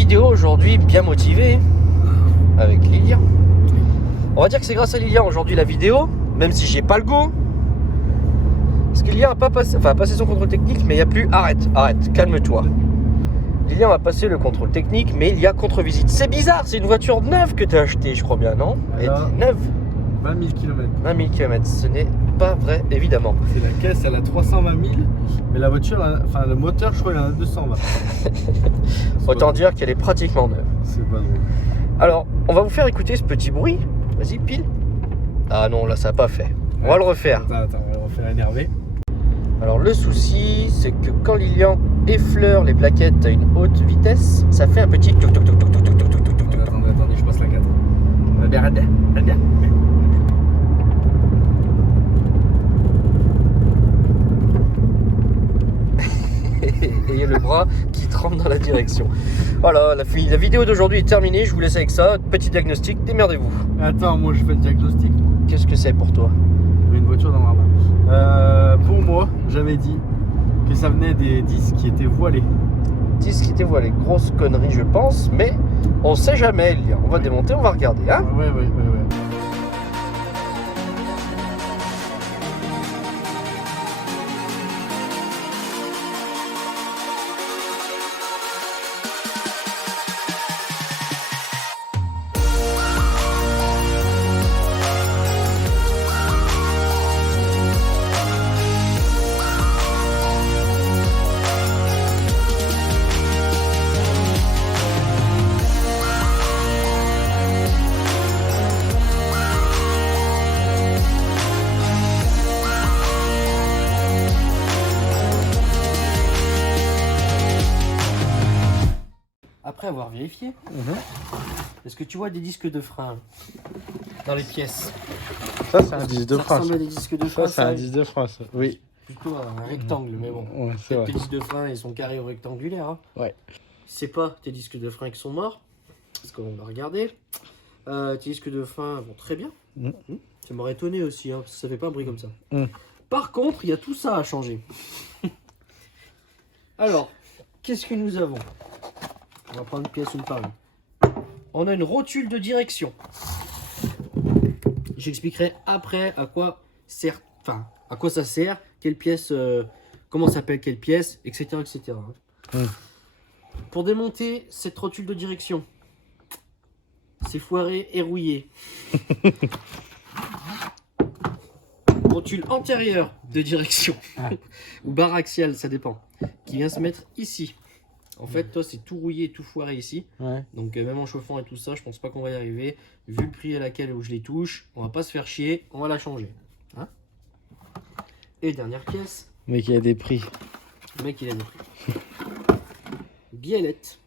vidéo aujourd'hui bien motivée avec Lilian. On va dire que c'est grâce à Lilian aujourd'hui la vidéo, même si j'ai pas le go. Parce que Lilian a pas passé, passé son contrôle technique, mais il n'y a plus. Arrête, calme-toi. Lilian a passé le contrôle technique, mais il y a contre-visite. C'est bizarre, c'est une voiture neuve que tu as achetée, je crois bien, non? Elle Alors, est neuve. 20 000 km. 20 000 km, ce n'est pas vrai, évidemment. C'est la caisse, elle a 320 000, mais la voiture, le moteur, je crois, il en a 220. Autant dire qu'elle est pratiquement neuve. C'est pas drôle. Alors, on va vous faire écouter ce petit bruit. Vas-y, pile. Ah non, là, ça n'a pas fait. On va le refaire. Attends, on va refaire énervé. Alors, le souci, c'est que quand Lilian effleure les plaquettes à une haute vitesse, ça fait un petit toc toc toc toc toc toc toc toc toc toc. Attendez, je passe la 4. Arrête. Et le bras qui tremble dans la direction. Voilà, la vidéo d'aujourd'hui est terminée. Je vous laisse avec ça. Petit diagnostic, démerdez-vous. Attends, moi je fais le diagnostic. Qu'est-ce que c'est pour toi? Une voiture dans l'arbre. Pour moi, j'avais dit que ça venait des disques qui étaient voilés. Disques qui étaient voilés. Grosse connerie, je pense. Mais on sait jamais, Lilian. On va démonter, on va regarder. Hein? Ouais. Après avoir vérifié, est-ce que tu vois des disques de frein dans les pièces? Ça, c'est un disque de Ça frein. ressemble à des disques de frein. Ça, c'est un disque de frein, ça. Oui. Plutôt un rectangle, mais bon. Ouais, c'est vrai. Tes disques de frein, ils sont carrés ou rectangulaires. Hein. Ouais. C'est pas tes disques de frein qui sont morts, parce qu'on va regarder. Tes disques de frein vont très bien. Ça m'aurait étonné aussi, hein, parce que ça fait pas un bruit comme ça. Par contre, il y a tout ça à changer. Alors, qu'est-ce que nous avons? On va prendre une pièce une par une. On a une rotule de direction. J'expliquerai après à quoi sert, à quoi ça sert, quelle pièce, comment s'appelle quelle pièce, etc. etc. Pour démonter cette rotule de direction, c'est foiré et rouillé. Rotule antérieure de direction, ou barre axiale, ça dépend, qui vient se mettre ici. En fait, toi, c'est tout rouillé et tout foiré ici. Ouais. Donc, même en chauffant et tout ça, je pense pas qu'on va y arriver. Vu le prix à laquelle où je les touche, on va pas se faire chier, on va la changer. Hein? Et dernière pièce. Mais il y a des prix. Le mec, il a des prix. Biellette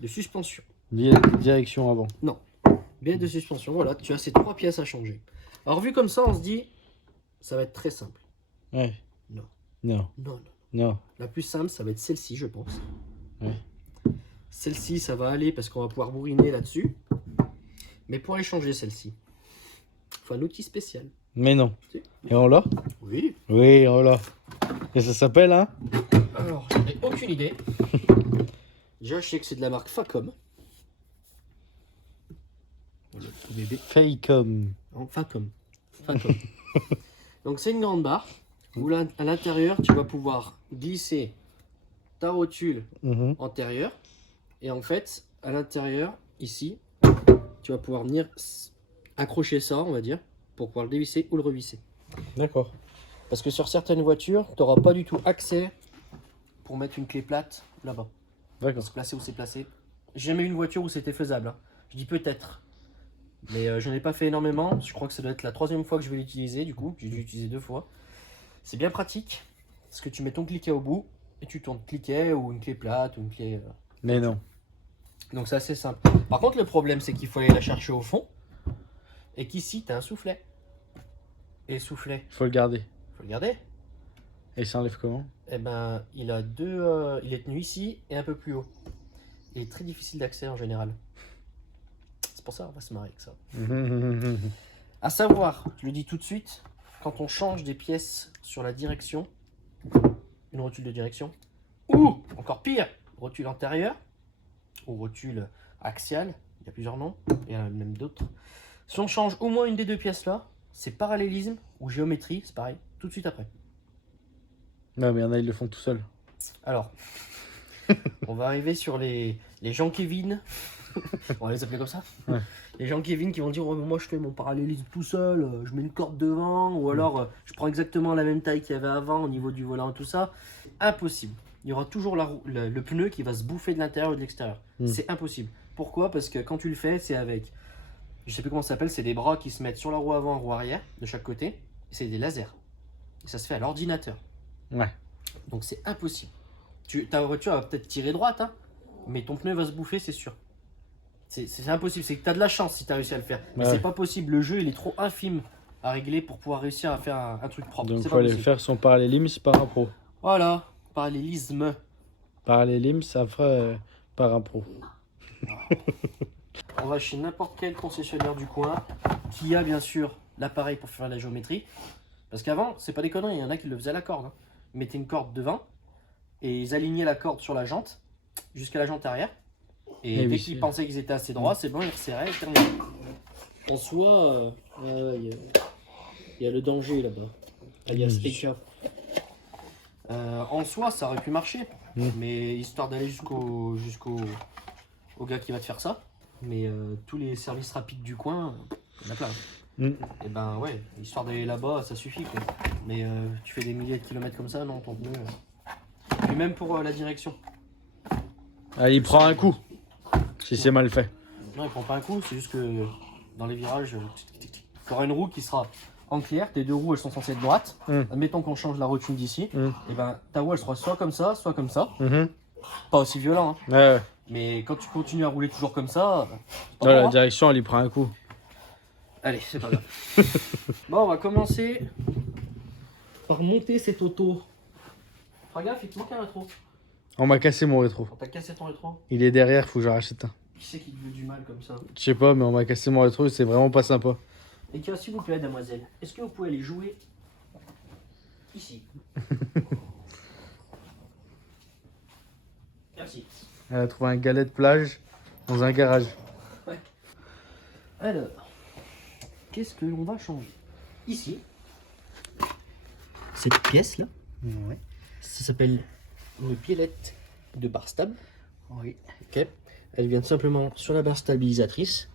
de suspension. Direction avant. Non. Biellette de suspension, voilà, tu as ces 3 pièces à changer. Alors, vu comme ça, on se dit, ça va être très simple. Ouais. Non. La plus simple, ça va être celle-ci, je pense. Ouais. Celle-ci, ça va aller parce qu'on va pouvoir bourriner là-dessus. Mais pour aller changer celle-ci, il faut un outil spécial. Mais non. Si. Et on l'a? Oui. Oui, on l'a. Et ça s'appelle, hein? Alors, j'en ai aucune idée. Déjà, je sais que c'est de la marque Facom. Bébé. Facom. Non, Facom. Donc, c'est une grande barre où là, à l'intérieur, tu vas pouvoir glisser ta rotule antérieure. Et en fait, à l'intérieur, ici, tu vas pouvoir venir accrocher ça, on va dire, pour pouvoir le dévisser ou le revisser. D'accord. Parce que sur certaines voitures, tu n'auras pas du tout accès pour mettre une clé plate là-bas. D'accord. Se placer où c'est placé. J'ai jamais eu une voiture où c'était faisable. Hein. Je dis peut-être. Mais je n'en ai pas fait énormément. Je crois que ça doit être la 3e fois que je vais l'utiliser. Du coup, j'ai dû l'utiliser 2 fois. C'est bien pratique. Parce que tu mets ton cliquet au bout et tu tournes cliquet ou une clé plate ou une clé... Mais non. Donc c'est assez simple. Par contre, le problème, c'est qu'il faut aller la chercher au fond. Et qu'ici, tu as un soufflet. Et le soufflet, Faut le garder. faut le garder. Et ça enlève comment? Eh ben, il a il est tenu ici et un peu plus haut. Il est très difficile d'accès en général. C'est pour ça qu'on va se marrer avec ça. À savoir, je le dis tout de suite, quand on change des pièces sur la direction, une rotule de direction, ou encore pire, rotule antérieure, aux rotules axiales, il y a plusieurs noms, il y en a même d'autres. Si on change au moins une des deux pièces là, c'est parallélisme ou géométrie, c'est pareil, tout de suite après. Non, mais il y en a, ils le font tout seuls. Alors, on va arriver sur les gens Kevin. On va les appeler comme ça. Ouais. Les gens Kevin qui vont dire oh, moi je fais mon parallélisme tout seul, je mets une corde devant, ou alors je prends exactement la même taille qu'il y avait avant au niveau du volant et tout ça. Impossible. Il y aura toujours le pneu qui va se bouffer de l'intérieur et de l'extérieur. C'est impossible. Pourquoi? Parce que quand tu le fais, c'est avec, je sais plus comment ça s'appelle, c'est des bras qui se mettent sur la roue avant, roue arrière, de chaque côté. Et c'est des lasers. Et ça se fait à l'ordinateur. Ouais. Donc c'est impossible. Ta voiture va peut-être tirer droite, hein, mais ton pneu va se bouffer, c'est sûr. C'est impossible. C'est que tu as de la chance si tu as réussi à le faire. Mais Ouais. c'est pas possible. Le jeu, il est trop infime à régler pour pouvoir réussir à faire un truc propre. Donc, il C'est faut pas aller possible. faire son parallélisme par un pro. Voilà, parallélisme. Parallélisme, ça fera par un pro. On va chez n'importe quel concessionnaire du coin qui a bien sûr l'appareil pour faire la géométrie. Parce qu'avant, c'est pas des conneries, il y en a qui le faisaient à la corde. Hein. Ils mettaient une corde devant et ils alignaient la corde sur la jante jusqu'à la jante arrière. Et dès qu'ils pensaient qu'ils étaient assez droits, c'est bon, ils resserraient et terminé. En soi, il y a le danger là-bas. Alias Eka. En soi, ça aurait pu marcher. Mais histoire d'aller jusqu'au gars qui va te faire ça. Mais tous les services rapides du coin, il y en a plein. Et ben ouais, histoire d'aller là-bas, ça suffit quoi. Mais tu fais des milliers de kilomètres comme ça, non, ton pneu. Et même pour la direction. Ah, il prend un coup. Si c'est mal fait. Non, il prend pas un coup, c'est juste que dans les virages, tu auras une roue qui sera en clair, tes deux roues elles sont censées être droites. Admettons qu'on change la rotule d'ici, et ben ta roue elle sera soit comme ça, soit comme ça. Pas aussi violent, hein. Ouais. Mais quand tu continues à rouler toujours comme ça, La direction elle y prend un coup. allez, c'est pas grave. Bon, on va commencer par monter cette auto. Fais gaffe, il te manque un rétro. On m'a cassé mon rétro. On t'a cassé ton rétro. Il est derrière, faut que j'en rachète un. Qui c'est qui te veut du mal comme ça? Je sais pas, mais on m'a cassé mon rétro et c'est vraiment pas sympa. Et que s'il vous plaît, mademoiselle, est-ce que vous pouvez aller jouer ici? Merci. Elle a trouvé un galet de plage dans un garage. Ouais. Alors, qu'est-ce que l'on va changer? Ici, cette pièce-là, Ouais. ça s'appelle une piélette de barre stable. Oui. Ok. Elle vient simplement sur la barre stabilisatrice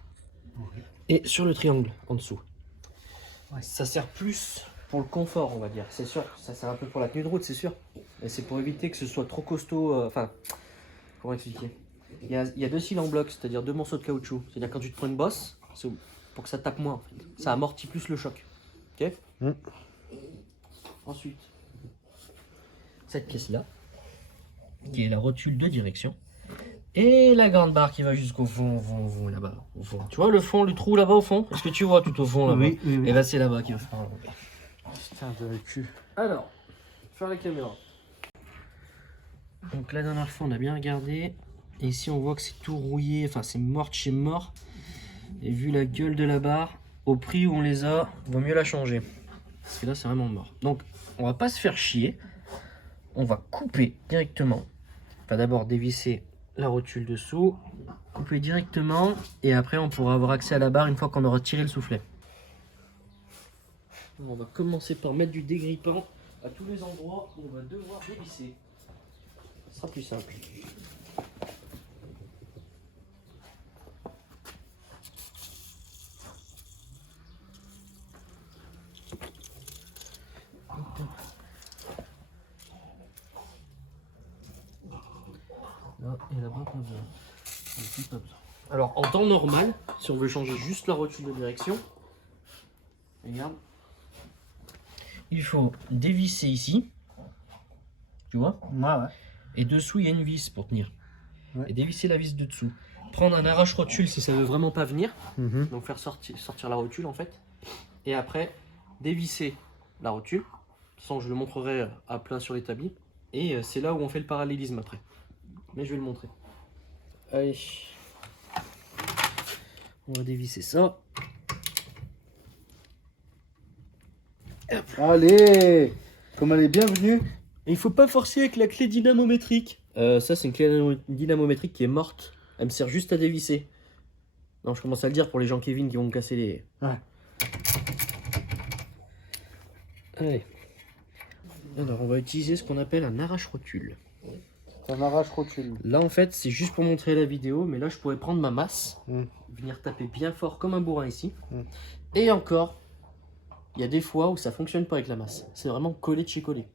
et sur le triangle en dessous. Ouais. Ça sert plus pour le confort, on va dire. C'est sûr, ça sert un peu pour la tenue de route, c'est sûr. Mais c'est pour éviter que ce soit trop costaud. Enfin, comment expliquer? Il y a deux cils en bloc, c'est-à-dire deux morceaux de caoutchouc. C'est-à-dire quand tu te prends une bosse, c'est pour que ça tape moins. En fait. Ça amortit plus le choc. Ok. Ensuite, cette pièce-là, qui est la rotule de direction. Et la grande barre qui va jusqu'au fond, là-bas, au fond. Tu vois le fond, le trou là-bas au fond? Est-ce que tu vois tout au fond là-bas? Oui. Et ben c'est là-bas qu'il va faire l'enlever. Putain de cul. Alors, faire la caméra. Donc la dernière fois on a bien regardé. Et ici on voit que c'est tout rouillé, enfin c'est mort de chez mort. Et vu la gueule de la barre, au prix où on les a, vaut mieux la changer. Parce que là c'est vraiment mort. Donc on va pas se faire chier. On va couper directement. Enfin d'abord dévisser la rotule dessous, couper directement et après on pourra avoir accès à la barre une fois qu'on aura tiré le soufflet. On va commencer par mettre du dégrippant à tous les endroits où on va devoir dévisser. Ce sera plus simple. Là et là-bas pas besoin. Alors en temps normal, si on veut changer juste la rotule de direction, regarde, il faut dévisser ici, tu vois, Ouais. et dessous il y a une vis pour tenir. Ouais. Et dévisser la vis de dessous. Prendre un arrache-rotule si ça veut vraiment pas venir, donc faire sortir la rotule en fait, et après dévisser la rotule. De toute façon je le montrerai à plat sur l'établi, et c'est là où on fait le parallélisme après. Mais je vais le montrer. Allez. On va dévisser ça. Allez, comme elle est bienvenue. Et il faut pas forcer avec la clé dynamométrique. Ça c'est une clé dynamométrique qui est morte Elle me sert juste à dévisser. Non, je commence à le dire pour les gens Kevin qui vont me casser les... Ouais. Allez. Alors, on va utiliser ce qu'on appelle un arrache-rotule. Un arrache-rotule. Là, en fait, c'est juste pour montrer la vidéo, mais là, je pourrais prendre ma masse, venir taper bien fort comme un bourrin ici. Et encore, il y a des fois où ça fonctionne pas avec la masse. C'est vraiment collé de chez collé.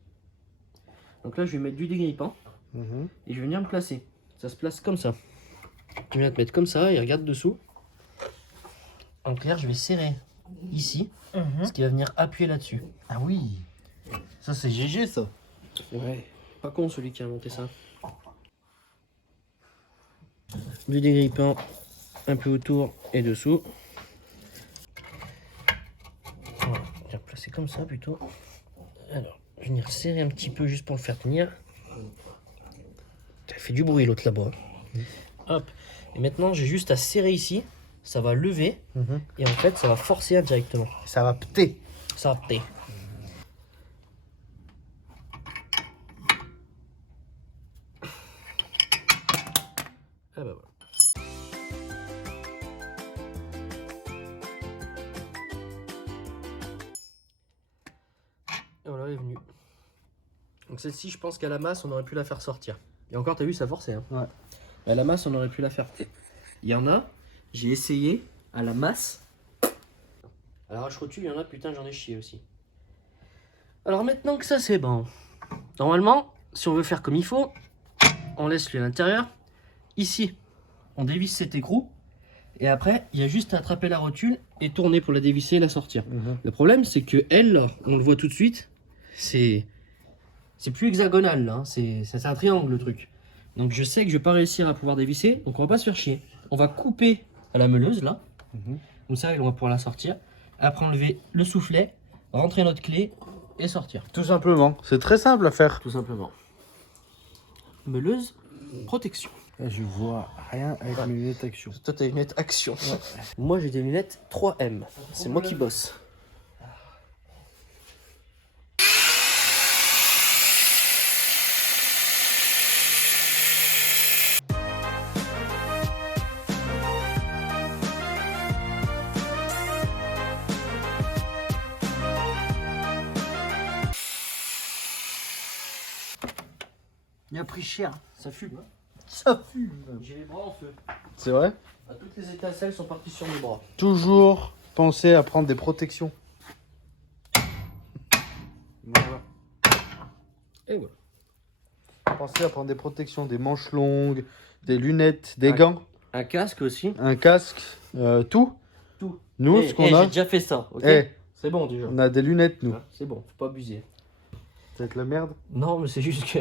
Donc là, je vais mettre du dégrippant et je vais venir me placer. Ça se place comme ça. Je viens te mettre comme ça et regarde dessous. En clair, je vais serrer ici, ce qui va venir appuyer là-dessus. Ah oui. Ça c'est GG ça. Ouais. Pas con celui qui a inventé ça. Du dégrippant un peu autour et dessous. Voilà, je vais placer comme ça plutôt. Alors, je vais venir serrer un petit peu juste pour le faire tenir. Ça fait du bruit l'autre là-bas. Hop. Et maintenant, j'ai juste à serrer ici. Ça va lever. Et en fait, ça va forcer indirectement. Ça va péter. Ça va péter. Ah bah voilà. Et voilà, elle est venue. Donc celle-ci, je pense qu'à la masse, on aurait pu la faire sortir. Et encore, t'as vu, ça forçait. Hein. Ouais. À la masse, on aurait pu la faire. Il y en a, j'ai essayé à la masse. À l'arrache-rotule, il y en a, putain, j'en ai chié aussi. Alors maintenant que ça, c'est bon. Normalement, si on veut faire comme il faut, on laisse lui à l'intérieur. Ici, on dévisse cet écrou. Et après, il y a juste à attraper la rotule et tourner pour la dévisser et la sortir. Le problème, c'est que elle, là, on le voit tout de suite, c'est plus hexagonal, là. Hein. C'est un triangle, le truc. Donc je sais que je vais pas réussir à pouvoir dévisser, donc on va pas se faire chier. On va couper à la meuleuse, là. Comme ça, on va pouvoir la sortir. Après, enlever le soufflet, rentrer notre clé et sortir. Tout simplement. C'est très simple à faire. Tout simplement. Meuleuse, protection. Je vois rien avec mes lunettes action. Toi, t'as des lunettes action. Ouais. Moi, j'ai des lunettes 3M. C'est moi qui bosse. Il a pris cher. Ça fume. Ça fume. J'ai les bras en feu. C'est vrai? Toutes les étincelles sont parties sur mes bras. Toujours penser à prendre des protections. Voilà. Et voilà. Pensez à prendre des protections, des manches longues, des lunettes, des gants, Un casque aussi. un casque, tout. Tout. Nous, ce qu'on a, J'ai déjà fait ça. Ok. Eh. C'est bon déjà. on a des lunettes, nous. Hein, c'est bon, faut pas abuser. Ça va être la merde. Non, mais c'est juste que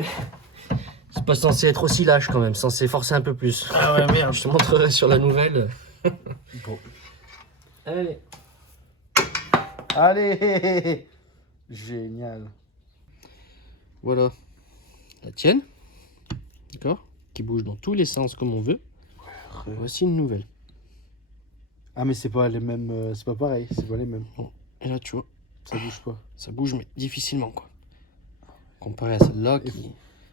c'est pas censé être aussi lâche quand même. Censé forcer un peu plus. Ah ouais, merde. Je te montrerai sur la nouvelle. Bon. Allez. Allez. Génial. Voilà. La tienne. D'accord. Qui bouge dans tous les sens comme on veut. Voici une nouvelle. Ah mais c'est pas les mêmes, c'est pas pareil, c'est pas les mêmes. Bon. Et là, tu vois, Ça bouge pas. ça bouge mais difficilement quoi. Comparé à celle-là qui...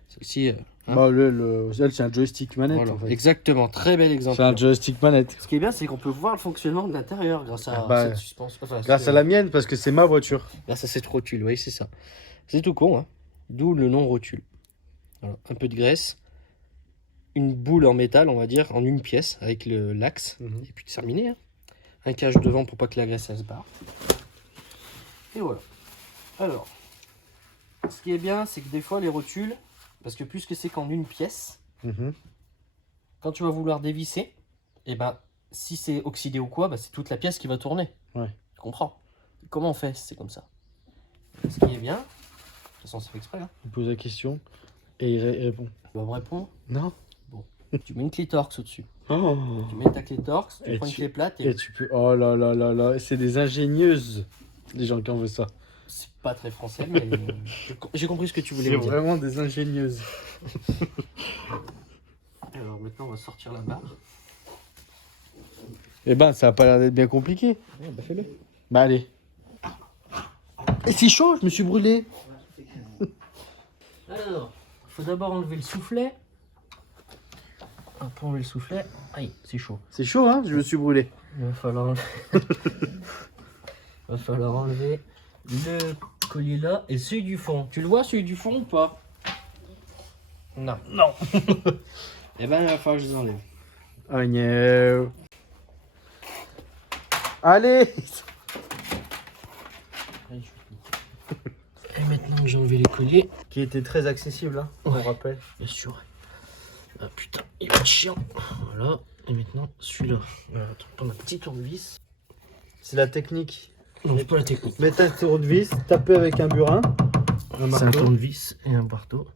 Celle-ci... hein. Bah elle c'est un joystick manette Voilà. en fait. Exactement. Très bel exemple. C'est un joystick manette. Ce qui est bien, c'est qu'on peut voir le fonctionnement de l'intérieur grâce à Bah, cette suspension. Enfin, Grâce à la mienne parce que c'est ma voiture. grâce à cette rotule, oui, c'est ça. C'est tout con, hein. D'où le nom rotule. Voilà. Un peu de graisse, une boule en métal, on va dire, en une pièce, avec l'axe, et puis terminé. Hein. Un cache devant pour pas que la graisse elle se barre. Et voilà. Alors, ce qui est bien, c'est que des fois les rotules, parce que puisque c'est qu'en une pièce, quand tu vas vouloir dévisser, et ben si c'est oxydé ou quoi, bah, c'est toute la pièce qui va tourner. Ouais. Tu comprends? Comment on fait si c'est comme ça? Ce qui est bien, de toute façon c'est fait exprès, hein. Il pose la question et il répond. Tu vas me répondre. Non. Tu mets une clé Torx au-dessus. Oh. Tu mets ta clé Torx, tu Et prends une tu- clé plate et Et tu peux. Oh là là là là, c'est des ingénieuses. Les gens qui en veulent ça. c'est pas très français, mais j'ai compris ce que tu voulais C'est me dire. vraiment des ingénieuses. Alors maintenant on va sortir la barre. Eh ben, ça a pas l'air d'être bien compliqué. Ouais, bah fais-le. Bah allez. Et c'est chaud, je me suis brûlé. Alors, il faut d'abord enlever le soufflet. On va enlever le soufflet. Aïe, c'est chaud. C'est chaud, hein? Je me suis brûlé. Il va falloir enlever le collier là et celui du fond. Tu le vois celui du fond ou pas? Non. Non. Et ben il va falloir que je les enlève. Oh no. Allez. Et maintenant que j'ai enlevé les colliers, Qui était très accessible, hein, on Ouais. rappelle. bien sûr. Ah putain, il va être chiant. Voilà. Et maintenant celui-là. Voilà, attends, prends ma petite tournevis. C'est la technique. Non, c'est pas la technique. Mettre un tournevis, taper avec un burin, un C'est un marteau, tournevis et un marteau.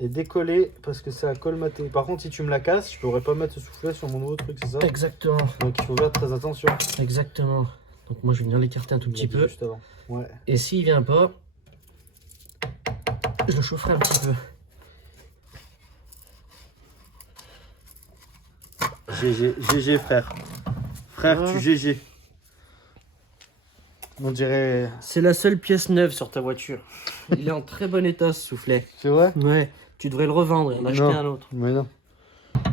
et décoller parce que c'est à colmater. Par contre, si tu me la casses, je pourrais pas mettre ce soufflet sur mon nouveau truc, c'est ça? Exactement. Donc il faut faire très attention. Exactement. Donc moi je vais venir l'écarter un tout petit peu. Juste avant. Ouais. Et s'il vient pas, je le chaufferai un petit peu. GG frère. Frère, Ah. tu GG. On dirait. C'est la seule pièce neuve sur ta voiture. Il est en très bon état ce soufflet. C'est vrai? Ouais, tu devrais le revendre et en acheter Non. un autre. Mais non.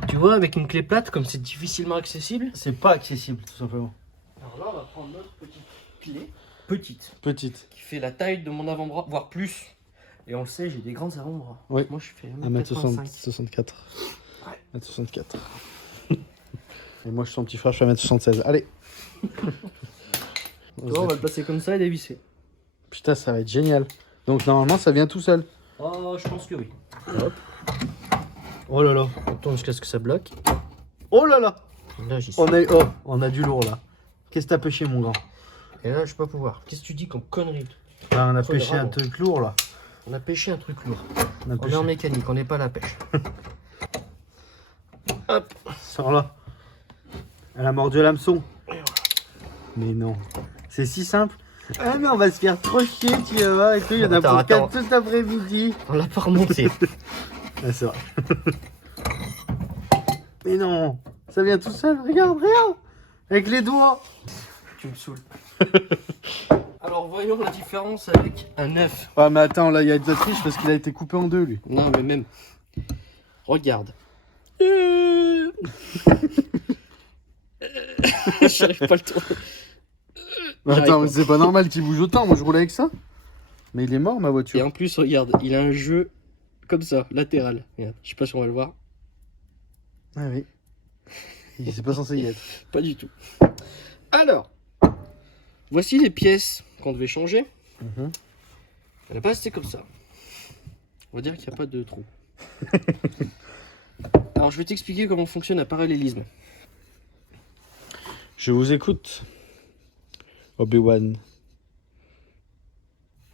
Tu vois, avec une clé plate, comme c'est difficilement accessible. C'est pas accessible, tout simplement. Alors là, on va prendre notre petite clé. Petite. Petite. Qui fait la taille de mon avant-bras, voire plus. Et on le sait, j'ai des grands avant-bras. Oui. Moi, je fais 1m64. 1m85. Ouais. 1m64. Et moi, je suis son petit frère, je fais 1m76. Allez. Tu vois, on va le placer comme ça et dévisser. Putain, ça va être génial. Donc, normalement, ça vient tout seul. Oh, je pense que oui. Hop, Oh là là. on tourne jusqu'à ce que ça bloque. Oh là là. Là, j'y suis. On a du lourd là. Qu'est-ce que t'as pêché, mon grand? Et là, je vais pas pouvoir. Qu'est-ce que tu dis comme connerie? Là, on a Faut pêché le un rendre. truc lourd là. On a pêché un truc lourd. On a On est en mécanique, on n'est pas à la pêche. Hop. Sors là. Elle a mordu l'hameçon. Mais non. C'est si simple. Ah mais on va se faire trop chier, tu vas voir et tout. Il y en a Attends, pour 4 attends. tout l'après-midi. On l'a pas remonté. Ah, c'est vrai. Mais non. Ça vient tout seul. Regarde. Avec les doigts. Tu me saoules. Alors voyons la différence avec un œuf. Ah mais attends, là il y a de la triche parce qu'il a été coupé en deux lui. Non mais même. Regarde. J'arrive pas à le tourner. Attends, mais c'est pas normal qu'il bouge autant. Moi je roule avec ça. Mais il est mort ma Et voiture. en plus regarde, il a un jeu comme ça, latéral. Regarde, je sais pas si on va le voir. Ah oui. Il c'est pas censé y être. Pas du tout. Alors, voici les pièces qu'on devait changer. Mhm. Elle n'a pas resté comme ça. On va dire qu'il n'y a pas de trou. Alors, je vais t'expliquer comment fonctionne un parallélisme. Je vous écoute. Obi-Wan.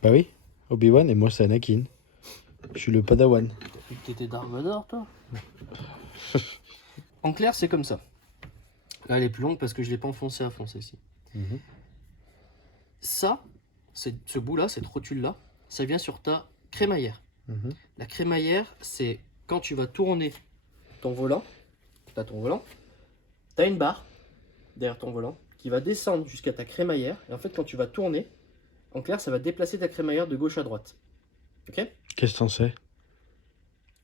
Bah oui, Obi-Wan et moi c'est Anakin. Je suis le Padawan. Tu étais Dark Vador, toi? En clair, c'est comme ça. Là, elle est plus longue parce que je ne l'ai pas enfoncé à fond, celle-ci. Mhm. Ça, ce bout-là, cette rotule-là, ça vient sur ta crémaillère. Mhm. La crémaillère, c'est quand tu vas tourner ton volant, tu as ton volant, tu as une barre derrière ton volant qui va descendre jusqu'à ta crémaillère. Et en fait, quand tu vas tourner, en clair, ça va déplacer ta crémaillère de gauche à droite. Ok? Qu'est-ce que t'en sais?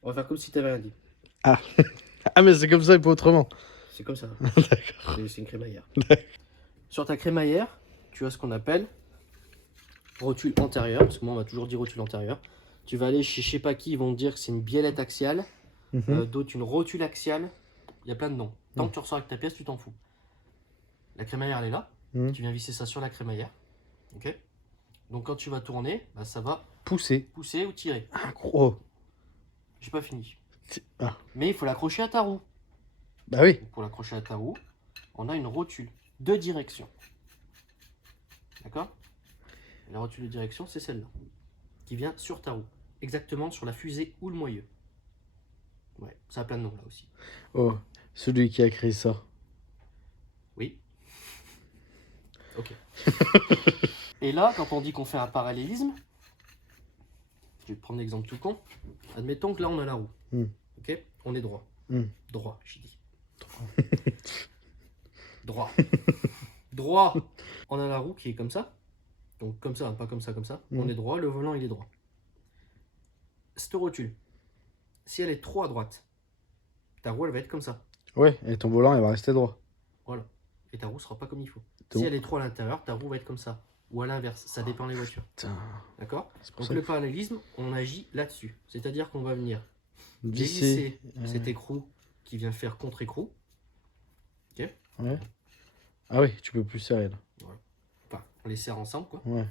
On va faire comme si tu n'avais rien dit. Ah. Ah mais c'est comme ça et pas autrement. C'est comme ça. D'accord. C'est une crémaillère. D'accord. Sur ta crémaillère, tu as ce qu'on appelle rotule antérieure, parce que moi on m'a toujours dit rotule antérieure. Tu vas aller chez je sais pas qui, ils vont te dire que c'est une biellette axiale, d'autres une rotule axiale. Il y a plein de noms. Tant que tu ressors avec ta pièce, tu t'en fous. La crémaillère elle est là. Mhm. Tu viens visser ça sur la crémaillère. Ok. Donc quand tu vas tourner, bah, ça va Pousser. pousser ou tirer. Ah gros. J'ai pas fini. Ah. Mais il faut l'accrocher à ta roue. Bah oui. Donc, pour l'accrocher à ta roue, on a une rotule de direction. D'accord? La rotule de direction, c'est celle-là, qui vient sur ta roue, exactement sur la fusée ou le moyeu. Ouais, ça a plein de noms là aussi. Oh, celui qui a créé ça. Oui. Ok. Et là, quand on dit qu'on fait un parallélisme, je vais te prendre l'exemple tout con. Admettons que là, on a la roue. Ok? On est droit. Droit, j'ai dit. Droit. Droit. On a la roue qui est comme ça. Donc comme ça, pas comme ça, comme ça. On est droit, le volant il est droit. Cette rotule, si elle est trop à droite, ta roue, elle va être comme ça. Ouais, et ton volant, il va rester droit. Voilà. Et ta roue sera pas comme il faut. Tout. Si elle est trop à l'intérieur, ta roue va être comme ça. Ou à l'inverse, ça dépend des voitures. Putain. D'accord? C'est pour Donc ça le que- parallélisme, on agit là-dessus. C'est-à-dire qu'on va venir Visser. dévisser cet écrou qui vient faire contre-écrou. Ok? Ouais. Ah oui, tu peux plus serrer là. Enfin, on les serre ensemble, quoi. Ouais.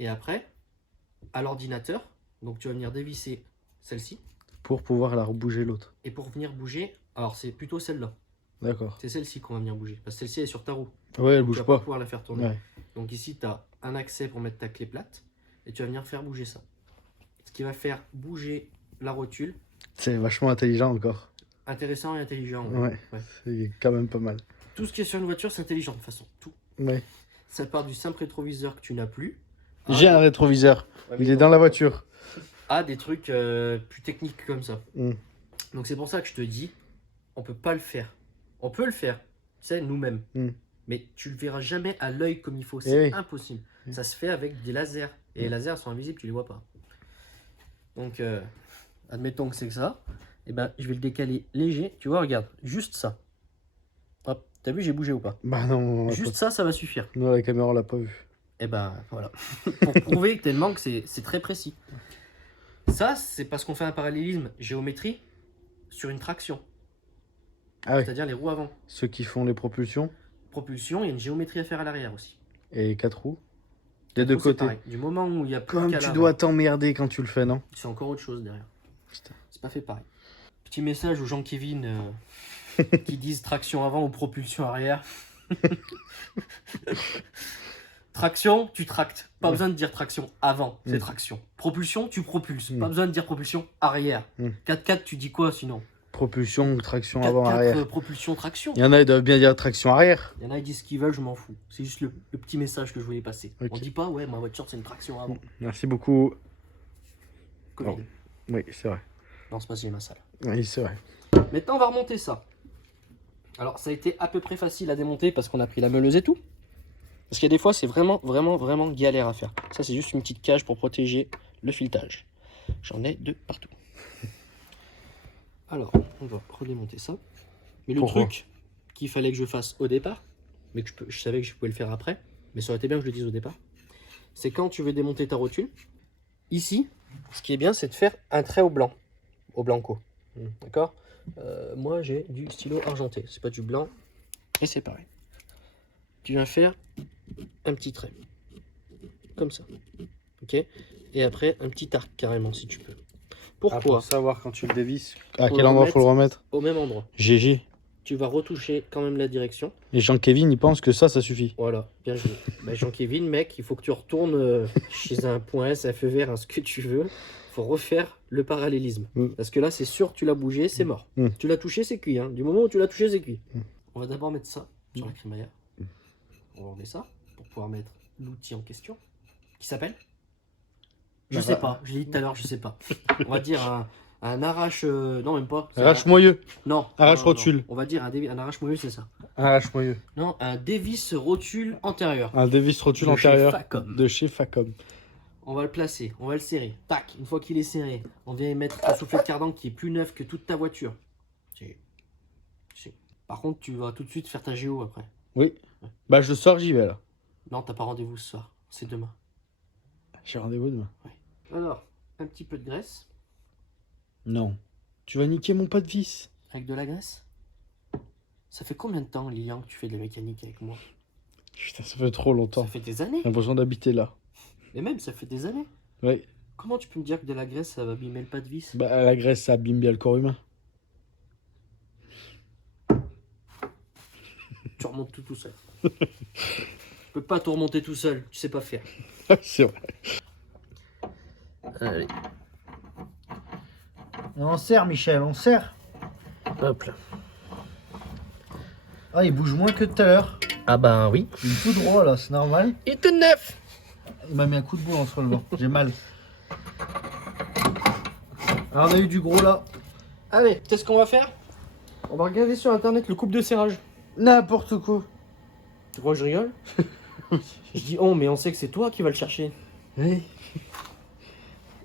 Et après, à l'ordinateur, donc tu vas venir dévisser celle-ci. Pour pouvoir la rebouger l'autre. Et pour venir bouger, alors c'est plutôt celle-là. D'accord. C'est celle-ci qu'on va venir bouger. Parce que celle-ci est sur ta roue. Ouais, elle Donc, tu bouge vas pas pas. pouvoir la faire tourner. Ouais. Donc ici, tu as un accès pour mettre ta clé plate. Et tu vas venir faire bouger ça. Ce qui va faire bouger la rotule. C'est vachement intelligent encore. Intéressant et intelligent. Ouais. C'est quand même pas mal. Tout ce qui est sur une voiture, c'est intelligent de toute façon. Tout. Ouais. Ça part du simple rétroviseur que tu n'as plus. J'ai un rétroviseur. Il est dans la voiture. À des trucs plus techniques comme ça. Mm. Donc c'est pour ça que je te dis, on peut pas le faire. On peut le faire, tu sais, nous-mêmes. Mm. Mais tu le verras jamais à l'œil comme il faut. Eh C'est oui. impossible. Ça se fait avec des lasers. Et les lasers sont invisibles, tu les vois pas. Donc, admettons que c'est que ça. Et ben, je vais le décaler léger. Tu vois, regarde, juste ça. Hop, t'as vu, j'ai bougé ou pas? Bah non, Juste ça, ça va suffire. nous, la caméra, on l'a pas vu. Et ben, voilà. Pour prouver tellement que c'est très précis. Ça, c'est parce qu'on fait un parallélisme géométrie sur une traction. Ah oui. C'est-à-dire les roues avant. Ceux qui font les propulsions Propulsion, il y a une géométrie à faire à l'arrière aussi. et les 4 roues. Des deux Donc, c'est côtés. pareil. Du moment où il y a plus Comme qu'à tu l'avant, dois t'emmerder quand tu le fais, non? c'est encore autre chose derrière. Putain. C'est pas fait pareil. Petit message aux Jean-Kévin qui disent traction avant ou propulsion arrière. Traction, tu tractes. Pas Ouais. besoin de dire traction avant, c'est Mm. traction. Propulsion, tu propulses. Mm. Pas besoin de dire propulsion arrière. Mm. 4x4, tu dis quoi sinon? Propulsion ou traction 4x4, avant, arrière. propulsion, traction. Il y en a, ils doivent bien dire traction arrière. Il y en a, ils disent ce qu'ils veulent, je m'en fous. C'est juste le petit message que je voulais passer. Ok. On dit pas, ouais, ma voiture, c'est une traction avant. Merci beaucoup. Covid. Oh. Oui, c'est vrai. Non, c'est pas j'ai ma salle. Oui, c'est vrai. Maintenant, on va remonter ça. Alors, ça a été à peu près facile à démonter parce qu'on a pris la meuleuse et tout. Parce qu'il y a des fois, c'est vraiment galère à faire. Ça, c'est juste une petite cage pour protéger le filetage. J'en ai de partout. Alors, on va redémonter ça. Mais le Pourquoi truc qu'il fallait que je fasse au départ, mais que je savais que je pouvais le faire après, mais ça aurait été bien que je le dise au départ, c'est quand tu veux démonter ta rotule, ici, ce qui est bien, c'est de faire un trait au blanc, au blanco. D'accord? Moi, j'ai du stylo argenté. C'est pas du blanc. Et c'est pareil. Tu viens faire un petit trait. Comme ça. Ok? Et après, un petit arc carrément, si tu peux. Pourquoi? Pour savoir quand tu le dévisses, à Faut quel le endroit faut le remettre. Au même endroit. GG. Tu vas retoucher quand même la direction. Et Jean-Kévin, il pense que ça suffit. Voilà, bien joué. Bah, Jean-Kévin, mec, il faut que tu retournes chez un point S, un feu vert, ce que tu veux. Il faut refaire le parallélisme. Mm. Parce que là, c'est sûr, tu l'as bougé, c'est mort. Mm. Tu l'as touché, c'est cuit. Hein. Du moment où tu l'as touché, c'est cuit. On va d'abord mettre ça sur la crémaillère. On va enlever ça pour pouvoir mettre l'outil en question. Qui s'appelle? Je sais pas, je l'ai dit tout à l'heure, je sais pas. On va dire un arrache... non, même pas. C'est Arrache-moyeux. Non. Arrache non, non, rotule. non. On va dire un arrache-moyeu, c'est ça. Arrache-moyeux. Non, un dévisse rotule antérieur. Un dévis rotule De chez antérieur Facom. de chez Facom. On va le placer, on va le serrer. Tac, une fois qu'il est serré, on vient y mettre un soufflet de cardan qui est plus neuf que toute ta voiture. Par contre, tu vas tout de suite faire ta géo après. Oui. Bah, je sors, j'y vais là. Non, t'as pas rendez-vous ce soir, c'est demain. J'ai rendez-vous demain. Alors, un petit peu de graisse. Non. Tu vas niquer mon pas de vis. Avec de la graisse. Ça fait combien de temps, Lilian, que tu fais de la mécanique avec moi? Putain, ça fait trop longtemps. Ça fait des années. J'ai l'impression d'habiter là. Mais même, ça fait des années. Oui. Comment tu peux me dire que de la graisse, ça va abîmer le pas de vis? Bah, la graisse, ça abîme bien le corps humain. Tu remontes tout seul. Tu peux pas tout remonter tout seul, tu sais pas faire. C'est vrai. Allez, On serre, Michel, on serre. hop là. Ah, il bouge moins que tout à l'heure. Ah bah oui. Il est tout droit là, c'est normal. Il est tout neuf. Il m'a mis un coup de boule en se relevant. J'ai mal. Alors, on a eu du gros là. Allez, qu'est-ce qu'on va faire? On va regarder sur internet le coupe de serrage. N'importe quoi. Tu crois que je rigole? Je dis on, mais on sait que c'est toi qui vas le chercher. Oui.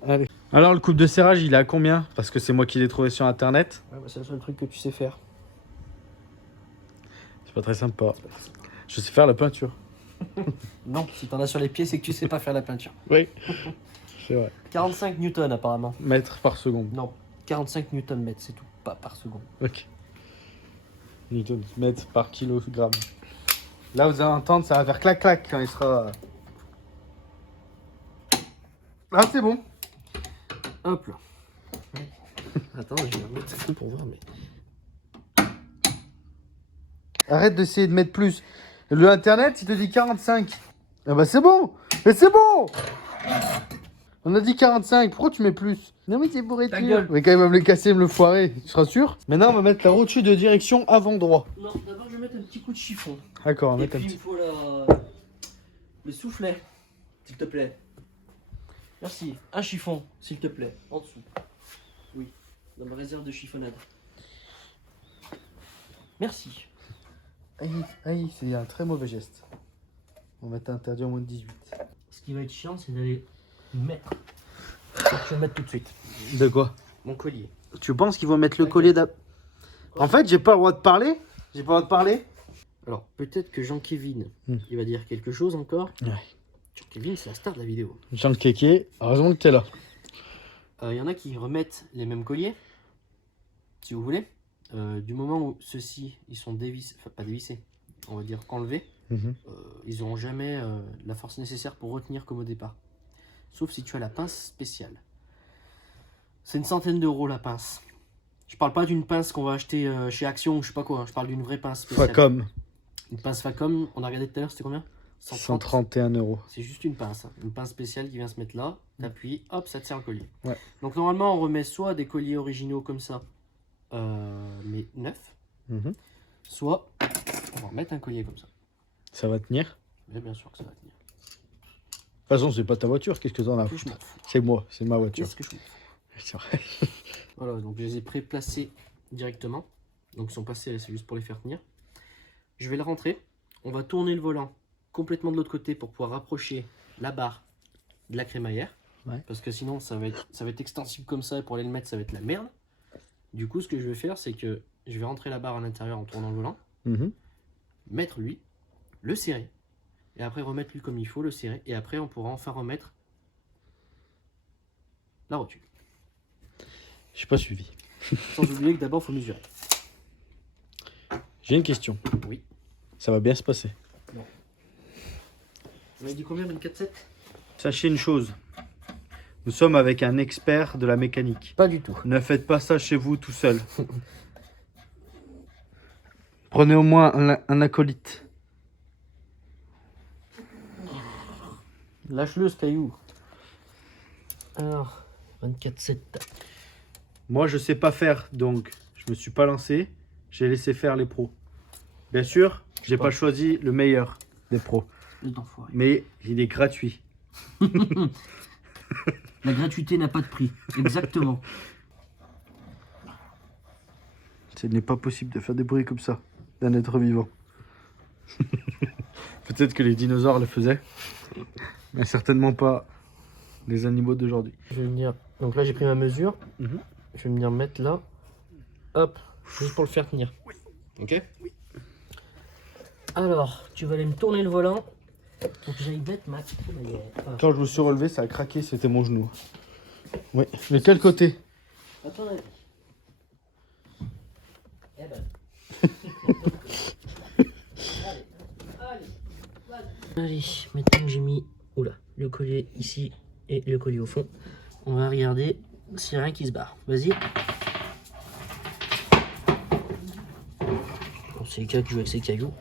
Allez. Alors le coupe de serrage, il est à combien? Parce que c'est moi qui l'ai trouvé sur internet. Ouais, bah, c'est le seul truc que tu sais faire. C'est pas très sympa. Je sais faire la peinture. Non, si t'en as sur les pieds, c'est que tu sais pas faire la peinture. Oui. C'est vrai. 45 newtons apparemment. Mètres par seconde. Non, 45 newtons mètres, c'est tout, pas par seconde. Ok. Newton mètres par kilogramme. Là, vous allez entendre, ça va faire clac-clac quand il sera... Ah, c'est bon. Hop là. Attends, je vais remettre ça pour voir, mais... Arrête d'essayer de mettre plus. Le internet, il te dit 45. Ah bah c'est bon. Mais c'est bon. On a dit 45. Pourquoi tu mets plus? Non mais c'est pour être... Ta gueule. Mais quand même me le casser, me le foirer. Tu seras sûr? Maintenant, on va mettre la rotule de direction avant droit. Non, d'abord je vais mettre un petit coup de chiffon. D'accord, on va Et mettre un puis il petit... me faut le soufflet, s'il te plaît. Merci. Un chiffon, s'il te plaît, en dessous. Oui, dans ma réserve de chiffonnade. Merci. Aïe, c'est un très mauvais geste. On va t'interdire au moins de 18. Ce qui va être chiant, c'est d'aller mettre. Je vais mettre tout de suite De quoi? mon collier. Tu penses qu'ils vont mettre le collier d'ab... En fait, j'ai pas le droit de parler. J'ai pas le droit de parler. Alors, peut-être que Jean-Kévin, Hmm. il va dire quelque chose encore. Ouais. Jean-Kévin, c'est la star de la vidéo. Jean Kéké, heureusement que t'es là. Il y en a qui remettent les mêmes colliers, si vous voulez. Du moment où ceux-ci, ils sont dévissés, enfin pas dévissés, on va dire enlevés, ils n'auront jamais la force nécessaire pour retenir comme au départ. Sauf si tu as la pince spéciale. C'est une centaine d'euros la pince. Je parle pas d'une pince qu'on va acheter chez Action ou je sais pas quoi, hein. Je parle d'une vraie pince spéciale. Facom, Une pince Facom, on a regardé tout à l'heure, c'était combien? 131 €. C'est juste une pince. Hein. Une pince spéciale qui vient se mettre là, t'appuies, hop, ça te sert un collier. Ouais. Donc normalement, on remet soit des colliers originaux comme ça, mais neufs, soit on va remettre un collier comme ça. Ça va tenir? Mais bien sûr que ça va tenir. De toute façon, c'est pas ta voiture, qu'est-ce que t'en as à Que je foutre? m'en fous. C'est moi, c'est ma voiture. Qu'est-ce que je m'en fous. C'est vrai. Voilà, donc je les ai pré-placés directement. Donc ils sont passés, c'est juste pour les faire tenir. Je vais le rentrer. On va tourner le volant complètement de l'autre côté pour pouvoir rapprocher la barre de la crémaillère. Ouais. Parce que sinon, ça va être extensible comme ça. Et pour aller le mettre, ça va être la merde. Du coup, ce que je vais faire, c'est que je vais rentrer la barre à l'intérieur en tournant le volant. Mettre lui, le serrer. Et après, remettre lui comme il faut, le serrer. Et après, on pourra enfin remettre la rotule. J'ai pas suivi. Sans oublier que d'abord, il faut mesurer. J'ai une question. Oui. Ça va bien se passer. On a dit combien, 24,7? Sachez une chose. Nous sommes avec un expert de la mécanique. Pas du tout. Ne faites pas ça chez vous tout seul. Prenez au moins un acolyte. Lâche-le ce caillou. Alors, 24,7. Moi, je sais pas faire, donc je me suis pas lancé. J'ai laissé faire les pros. Bien sûr, j'ai pas choisi le meilleur des pros. Mais il est gratuit. La gratuité n'a pas de prix. Exactement. Ce n'est pas possible de faire des bruits comme ça d'un être vivant. Peut-être que les dinosaures le faisaient, mais certainement pas les animaux d'aujourd'hui. Je vais venir. Donc là, j'ai pris ma mesure. Je vais venir mettre là. Hop, juste pour le faire tenir. Oui. Ok. Oui. Alors, tu vas aller me tourner le volant pour que j'aille mettre ma crémaillère. Quand je me suis relevé, ça a craqué, c'était mon genou. Oui. Mais quel côté? À ton avis. Eh ben. Allez, maintenant que j'ai mis le collier ici et le collier au fond, on va regarder s'il n'y a rien qui se barre. Vas-y. Bon, c'est le cas qui joue avec ses cailloux.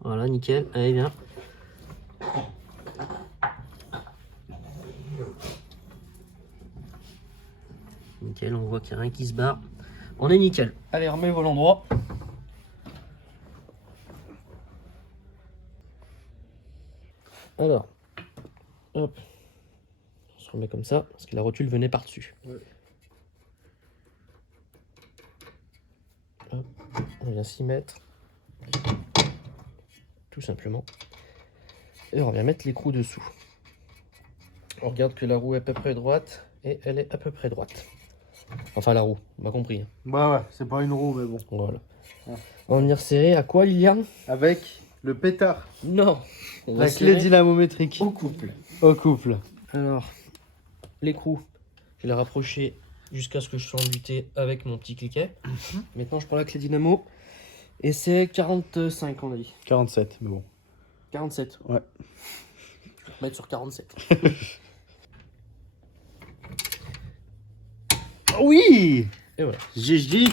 Voilà, nickel. Allez, viens. Nickel, on voit qu'il n'y a rien qui se barre. On est nickel. Allez, remets le volant droit. Alors, hop, on se remet comme ça, parce que la rotule venait par-dessus. Ouais. Hop, on vient s'y mettre, tout simplement. Et on vient mettre l'écrou dessous. On regarde que la roue est à peu près droite, et elle est à peu près droite. Enfin la roue, on m'a compris. Ouais, c'est pas une roue, mais bon. Voilà. Ouais. On va venir serrer à quoi, Lilian? Avec le pétard. Non. On va La clé serrer dynamométrique. au couple. Au couple. Alors, l'écrou, je l'ai rapproché jusqu'à ce que je sois embuté avec mon petit cliquet. Maintenant, je prends la clé dynamo et c'est 45, on a dit. 47, mais bon. 47. Ouais. Je vais remettre sur 47. Oui. Et voilà. GG.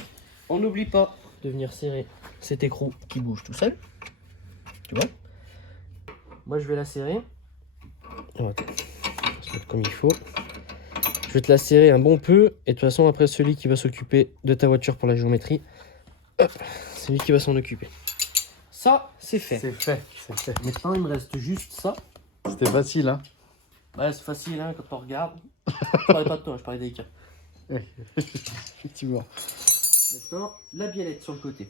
On n'oublie pas de venir serrer cet écrou qui bouge tout seul. Tu vois? Moi, je vais la serrer. On va se mettre comme il faut. Je vais te la serrer un bon peu. Et de toute façon, après, celui qui va s'occuper de ta voiture pour la géométrie, hop, c'est lui qui va s'en occuper. Ça, c'est fait. C'est fait, c'est fait. Maintenant, il me reste juste ça. C'était facile, hein. Ouais, c'est facile, hein, quand on regarde. Je parlais pas de toi, je parlais d'Aïka. Effectivement. Maintenant, la biellette sur le côté.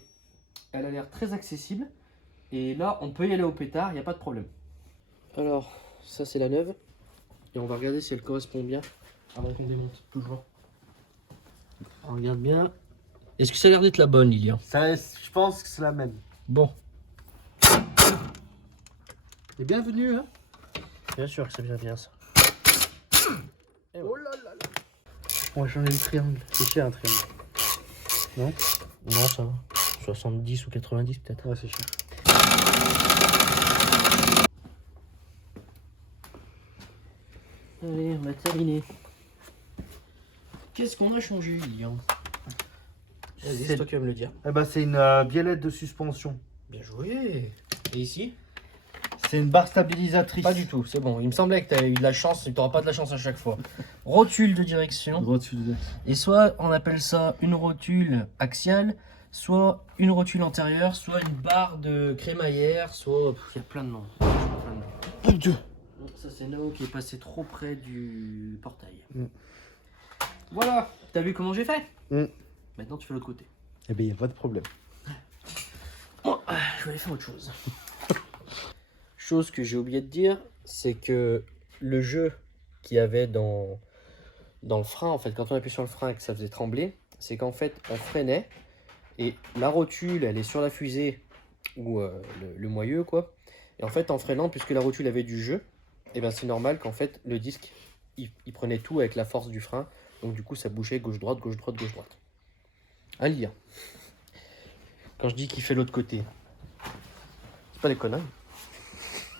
Elle a l'air très accessible. Et là, on peut y aller au pétard, il n'y a pas de problème. Alors, ça c'est la neuve. Et on va regarder si elle correspond bien avant qu'on démonte, toujours. On regarde bien. Est-ce que ça a l'air d'être la bonne, Lilian? Ça, je pense que c'est la même. Bon. Et bienvenue, hein. Bien sûr que c'est bien ça. Et Oh là là là. On va changer le triangle. C'est cher un triangle. Non? Non, ça va. 70 ou 90 peut-être. Ouais, c'est cher. Allez, on va terminer. Qu'est-ce qu'on a changé, Lilian? Vas-y, c'est toi qui vas me le dire. Eh ben, c'est une biellette de suspension. Bien joué. Et ici? C'est une barre stabilisatrice. Pas du tout, c'est bon. Il me semblait que tu avais eu de la chance, tu n'auras pas de la chance à chaque fois. Rotule de direction. Rotule. Et soit on appelle ça une rotule axiale, soit une rotule antérieure, soit une barre de crémaillère, soit... Il y a plein de noms. Mon Dieu. Ça c'est Nao qui est passé trop près du portail. Mm. Voilà, t'as vu comment j'ai fait? Mm. Maintenant tu fais l'autre côté. Eh ben, il n'y a pas de problème. Bon, je vais aller faire autre chose. Chose que j'ai oublié de dire, c'est que le jeu qu'il y avait dans le frein, en fait, quand on appuie sur le frein et que ça faisait trembler, c'est qu'en fait, on freinait et la rotule, elle est sur la fusée ou le moyeu, quoi. Et en fait, en freinant, puisque la rotule avait du jeu, et ben c'est normal qu'en fait, le disque, il prenait tout avec la force du frein. Donc du coup, ça bougeait gauche-droite, gauche-droite, gauche-droite. Un lien. Quand je dis qu'il fait l'autre côté, c'est pas des conneries.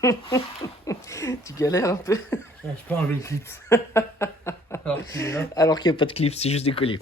Tu galères un peu. Je peux enlever le clip. Alors qu'il n'y a pas de clip, c'est juste des colliers.